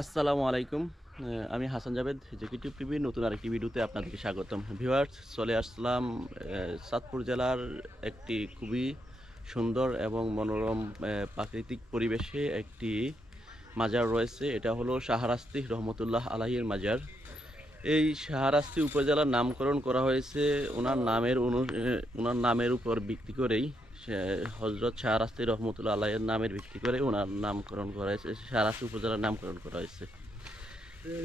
আসসালামু আলাইকুম। আমি হাসান জাভেদ, জেকে টিউব টিভির নতুন আরেকটি ভিডিওতে আপনাদেরকে স্বাগতম। ভিউয়ার্স, চলে আসলাম চাঁদপুর জেলার একটি খুবই সুন্দর এবং মনোরম প্রাকৃতিক পরিবেশে একটি মাজার রয়েছে। এটা হলো শাহরাস্তি রহমতুল্লাহ আলাইহির মাজার। এই শাহরাস্তি উপজেলার নামকরণ করা হয়েছে ওনার নামের উপর ভিত্তি করেই। হজরত শাহরাস্তি রহমতুল্লাহ আলাইহির নামের ভিত্তি করে ওনার নামকরণ করা হয়েছে, শাহরাস্তি উপজেলার নামকরণ করা হয়েছে।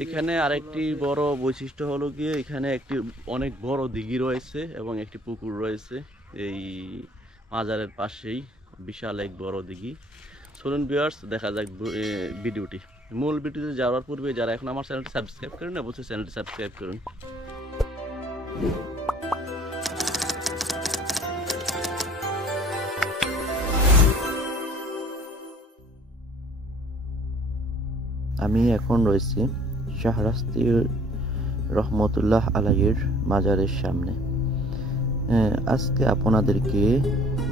এখানে আরেকটি বড় বৈশিষ্ট্য হলো গিয়ে এখানে একটি অনেক বড় দিঘি রয়েছে এবং একটি পুকুর রয়েছে এই মাজারের পাশেই, বিশাল এক বড় দিঘি। চলুন ভিউয়ার্স, দেখা যাক ভিডিওটি। মূল ভিডিওতে যাওয়ার পূর্বে যারা এখন আমার চ্যানেলটি সাবস্ক্রাইব করেন, অবশ্যই চ্যানেলটি সাবস্ক্রাইব করুন। আমি এখন রয়েছি শাহরাস্তি রহমতুল্লাহ আলাইহির মাজারের সামনে। আজকে আপনাদেরকে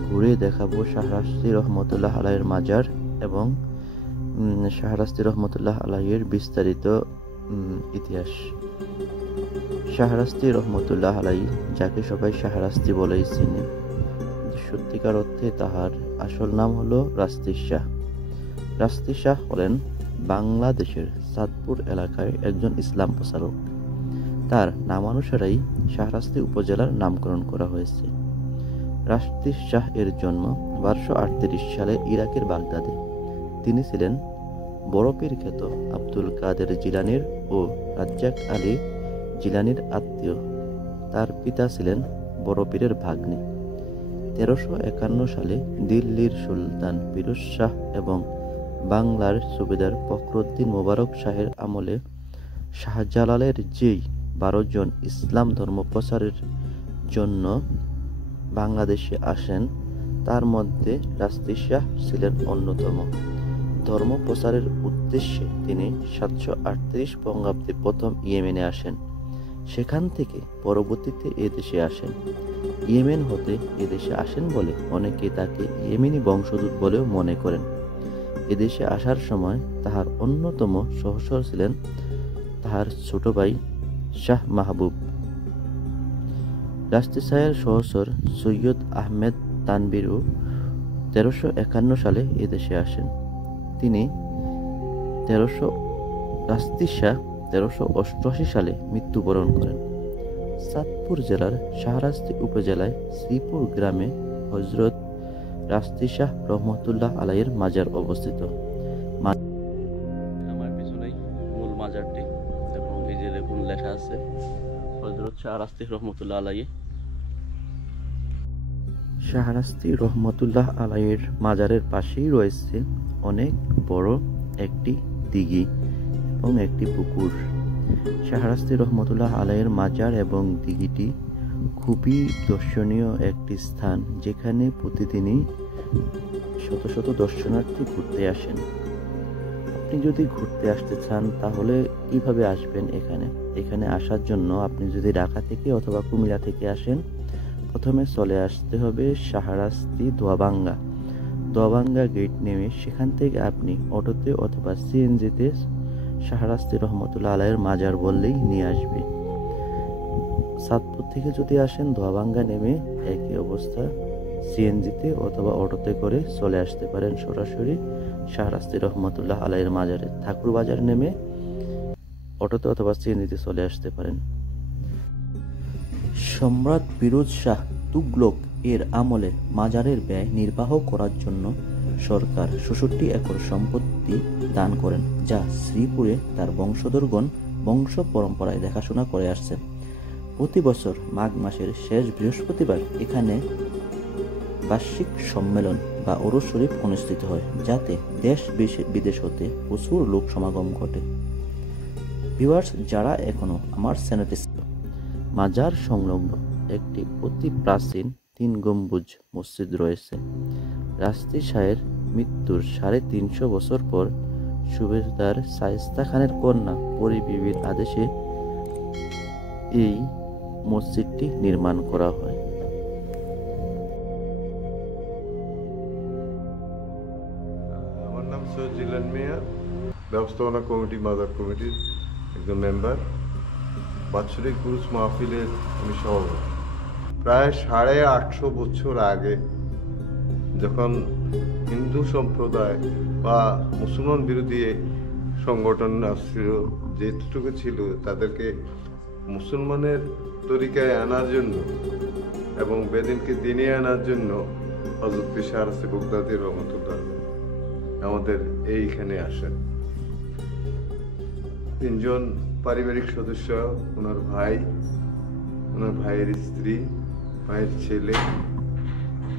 ঘুরে দেখাবো শাহরাস্তি রহমতুল্লাহ আলাইহির মাজার এবং শাহরাস্তি রহমতুল্লাহ আলাইহির বিস্তারিত ইতিহাস। শাহরাস্তি রহমতুল্লাহ আলাইহি, যাকে সবাই শাহরাস্তি বলেই চিনে, সত্যিকার অর্থে তাহার আসল নাম হলো রাস্তি শাহ। রাস্তি শাহ হলেন বাংলাদেশের চাঁদপুর এলাকায় একজন ইসলাম প্রচারক। তার নামানুসারেই শাহরাস্তি উপজেলার নামকরণ করা হয়েছে। রাস্তি শাহ এর জন্ম 1238 সালে ইরাকের বাগদাদে। তিনি ছিলেন বড় পীর খ্যাত আব্দুল কাদের জিলানীর ও রাজ্জাক আলী জিলানীর আত্মীয়। তার পিতা ছিলেন বড় পীরের ভাগ্নে। 1351 সালে দিল্লির সুলতান ফিরোজ শাহ এবং বাংলার সুবেদার ফখরুদ্দীন মোবারক শাহের আমলে শাহজালালের যেই 12 জন ইসলাম ধর্ম প্রচারের জন্য বাংলাদেশে আসেন, তার মধ্যে রাস্তি শাহ ছিলেন অন্যতম। ধর্ম প্রচারের উদ্দেশ্যে তিনি 738 বঙ্গাব্দে প্রথম ইয়েমেনে আসেন। সেখান থেকে পরবর্তীতে এদেশে আসেন। ইয়েমেন হতে এদেশে আসেন বলে অনেকে তাকে ইয়েমেনি বংশোদ্ভূত বলেও মনে করেন। এদেশে আসার সময় তাহার অন্যতম সহচর ছিলেন তাহার ছোট ভাই শাহ মাহবুব। রাস্তি শাহের সহচর সৈয়দ আহমেদ তানবীরও 1351 সালে এদেশে আসেন। তিনি রাস্তি শাহ 1388 সালে মৃত্যুবরণ করেন। চাঁদপুর জেলার শাহরাস্তি উপজেলায় শ্রীপুর গ্রামে হজরত রাস্তি শাহ রহমতুল্লাহ আলাইহির মাজার অবস্থিত। আমার পিছনেই মূল মাজারটি এবং এই যে দেখুন লেখা আছে হজরত শাহরাস্তি রহমতুল্লাহ আলাইহি। শাহরাস্তি রহমতুল্লাহ আলাইহির মাজারের পাশেই রয়েছে অনেক বড় একটি দিঘি এবং একটি পুকুর। শাহরাস্তি রহমতুল্লাহ আলাইহির মাজার এবং দিঘিটি খুবই দর্শনীয় একটি স্থান, যেখানে প্রতিদিনই শত শত দর্শনার্থী ঘুরতে আসেন। আপনি যদি ঘুরতে আসতে চান তাহলে কিভাবে আসবেন এখানে আসার জন্য আপনি যদি ঢাকা থেকে অথবা কুমিল্লা থেকে আসেন, প্রথমে চলে আসতে হবে শাহরাস্তি দোয়াবাঙ্গা গেট নেমে সেখান থেকে আপনি অটোতে অথবা সিএনজিতে শাহরাস্তি রহমতুল্লাহ আলাইহির মাজার বললেই নিয়ে আসবে। চাঁদপুর থেকে যদি আসেন দোয়াবাঙ্গা নেমে একই অবস্থা সিএনজিতে অথবা অটোতে করে চলে আসতে পারেন সরাসরি শাহরাস্তি রহমতুল্লাহ আলাইহির মাজারে। ঠাকুর বাজার নেমে অটোতে অথবা সিএনজিতে চলে আসতে পারেন। সম্রাট ফিরোজ শাহ তুগলক এর আমলে মাজারের ব্যয় নির্বাহ করার জন্য সরকার 66 একর সম্পত্তি দান করেন, যা শ্রীপুরে তার বংশধরগণ বংশ পরম্পরায় দেখাশোনা করে আসছেন। প্রতি বছর মাঘ মাসের শেষ বৃহস্পতিবার এখানে বার্ষিক সম্মেলন বা ওরস শরীফ অনুষ্ঠিত হয়, যাতে দেশ বিদেশ হতে প্রচুর লোক সমাগম ঘটে। ভিউয়ার্স, যারা এখনো আমার চ্যানেলটি মাজার সংলগ্ন একটি অতি প্রাচীন 3 গম্বুজ মসজিদ রয়েছে। রাস্তি শাহের মৃত্যুর 350 বছর পর সুবেদার শায়েস্তা খানের কন্যা পরী বিবির আদেশে এই মসজিদটি নির্মাণ করা হয়। আমার নাম সৈয়দ জিলান মিয়া। ব্যবস্থাপনা কমিটি, মাজার কমিটির একজন মেম্বার। বাৎসরিক উরুস মাহফিলের আমি সভাপতি। প্রায় 850 বছর আগে যখন হিন্দু সম্প্রদায় বা মুসলমান বিরোধী সংগঠন ছিল, যেটুকু ছিল, তাদেরকে মুসলমানের তরিকায় আনার জন্য এবং বেদিনকে দিনে আনার জন্য হযরত পীর শাহরাস্তি বগদাদী রহমতুল্লাহ আমাদের এইখানে আসেন। 3 জন পারিবারিক সদস্য, ওনার ভাই, ওনার ভাইয়ের স্ত্রী, ভাইয়ের ছেলে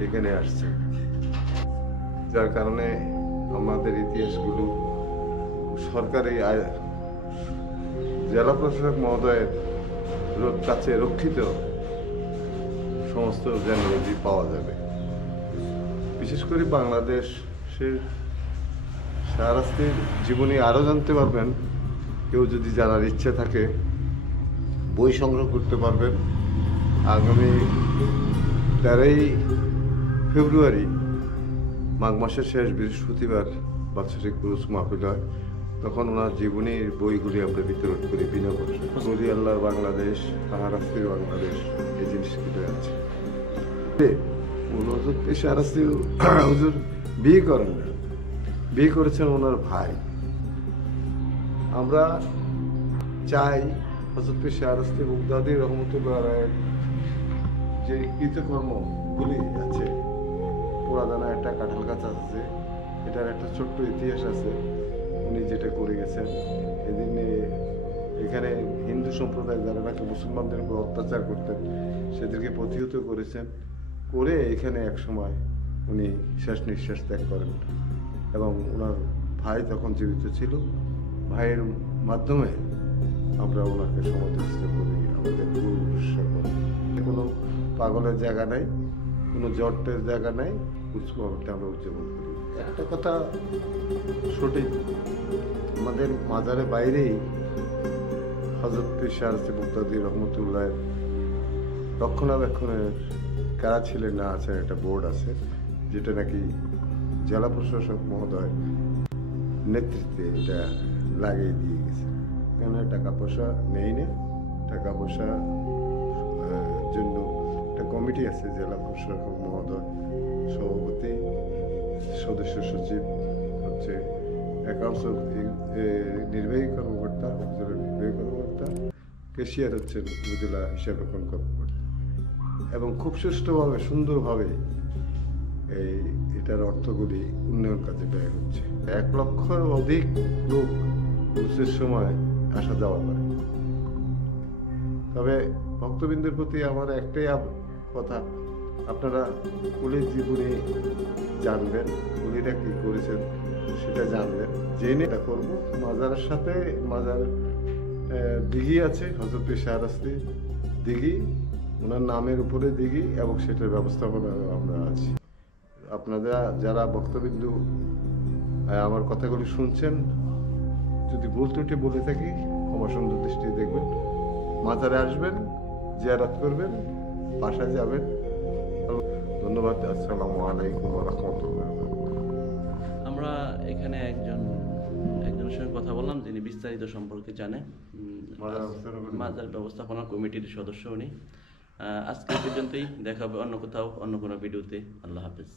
এখানে আসছে, যার কারণে আমাদের ইতিহাসগুলো সরকারি জেলা প্রশাসক মহোদয়ের কাছে রক্ষিত সমস্ত জেনারেলি পাওয়া যাবে। বিশেষ করে বাংলাদেশের শাহরাস্তির জীবনী আরও জানতে পারবেন। কেউ যদি জানার ইচ্ছে থাকে বই সংগ্রহ করতে পারবেন। আগামী 13ই ফেব্রুয়ারি মাঘ মাসের শেষ বৃহস্পতিবার বাৎসরিক উরুস মাহফিল হয়। তখন ওনার জীবনীর বইগুলি আমরা বিতরণ করি বিনা পয়সা। গলি আল্লাহর বাংলাদেশ, শাহরাস্তির বাংলাদেশ, এই জিনিসগুলো আছে। হযরত পীর শাহরাস্তি হুজুর বিয়ে করেন না, বিয়ে করেছেন ওনার ভাই। আমরা চাই হযরত পীর শাহরাস্তি বগদাদী রহমতুল্লাহ আলাইহির যে কৃতকর্মগুলি আছে, পুরাদানা একটা কাঁঠাল গাছ আছে, এটার একটা ছোট্ট ইতিহাস আছে। উনি যেটা করে গেছেন, এদিনে এখানে হিন্দু সম্প্রদায় যারা নাকি মুসলমানদের উপর অত্যাচার করতেন, সেদেরকে প্রতিহত করেছেন, করে এখানে এক সময় উনি শেষ নিঃশ্বাস ত্যাগ করেন। এবং ওনার ভাই তখন জীবিত ছিল। ভাইয়ের মাধ্যমে আমরা ওনাকে সমাধিস্থ করি, আমাদের পুরুষরা করি। কোনো পাগলের জায়গা নাই, কোনো জটের জায়গা নাই, উৎসবটা আমরা উদযাপন করি। একটা কথা সঠিক, আমাদের মাজারের বাইরেই হযরত পীর শাহরাস্তি বগদাদী রহমতুল্লাহ রক্ষণাবেক্ষণের কারা ছিলেন না আছেন একটা বোর্ড আছে, যেটা নাকি জেলা প্রশাসক মহোদয় নেতৃত্বে এটা লাগিয়ে দিয়ে গেছে। এখানে টাকা পয়সা নেই না, টাকা পয়সা জন্য একটা কমিটি আছে, জেলা প্রশাসক মহোদয় সভাপতি, সদস্য সচিব হচ্ছে অ্যাকাউন্টস নির্বাহী কর্মকর্তা, উপজেলা নির্বাহী কর্মকর্তা, ক্যাশিয়ার হচ্ছেন উপজেলা হিসাব রক্ষণ কর্মকর্তা। এবং খুব সুষ্ঠুভাবে সুন্দরভাবে এটার অর্থগুলি উন্নয়ন কাজে ব্যয় হচ্ছে। 1 লক্ষের অধিক লোক উৎসবের সময় আসা যাওয়া করে। তবে ভক্তবৃন্দের প্রতি আমার একটাই কথা, আপনারা কুলির জীবনী জানবেন, কুলিরা কি করেছেন সেটা জানবেন, জেনে এটা করবো। মাজারের সাথে মাজার দিঘি আছে, হযরত পীর শাহরাস্তি দিঘি, ওনার নামের উপরে দিঘি, এবং সেটার ব্যবস্থাপনা আমরা আছি। আপনারা যারা ভক্তবিন্দু আমার কথাগুলি শুনছেন, যদি ভুল ত্রুটি বলে থাকি ক্ষমা সুন্দর দৃষ্টি দেখবেন। মাজারে আসবেন, জিয়ারত করবেন, বাসায় যাবেন। ধন্যবাদ। আসসালামু আলাইকুম ওয়া রাহমাতুল্লাহ। আমরা এখানে একজনের সঙ্গে কথা বললাম, যিনি বিস্তারিত সম্পর্কে জানেন, মাজার ব্যবস্থাপনা কমিটির সদস্য উনি। আজকে পর্যন্তই, দেখা হবে অন্য কোথাও অন্য কোনো ভিডিওতে। আল্লাহ হাফেজ।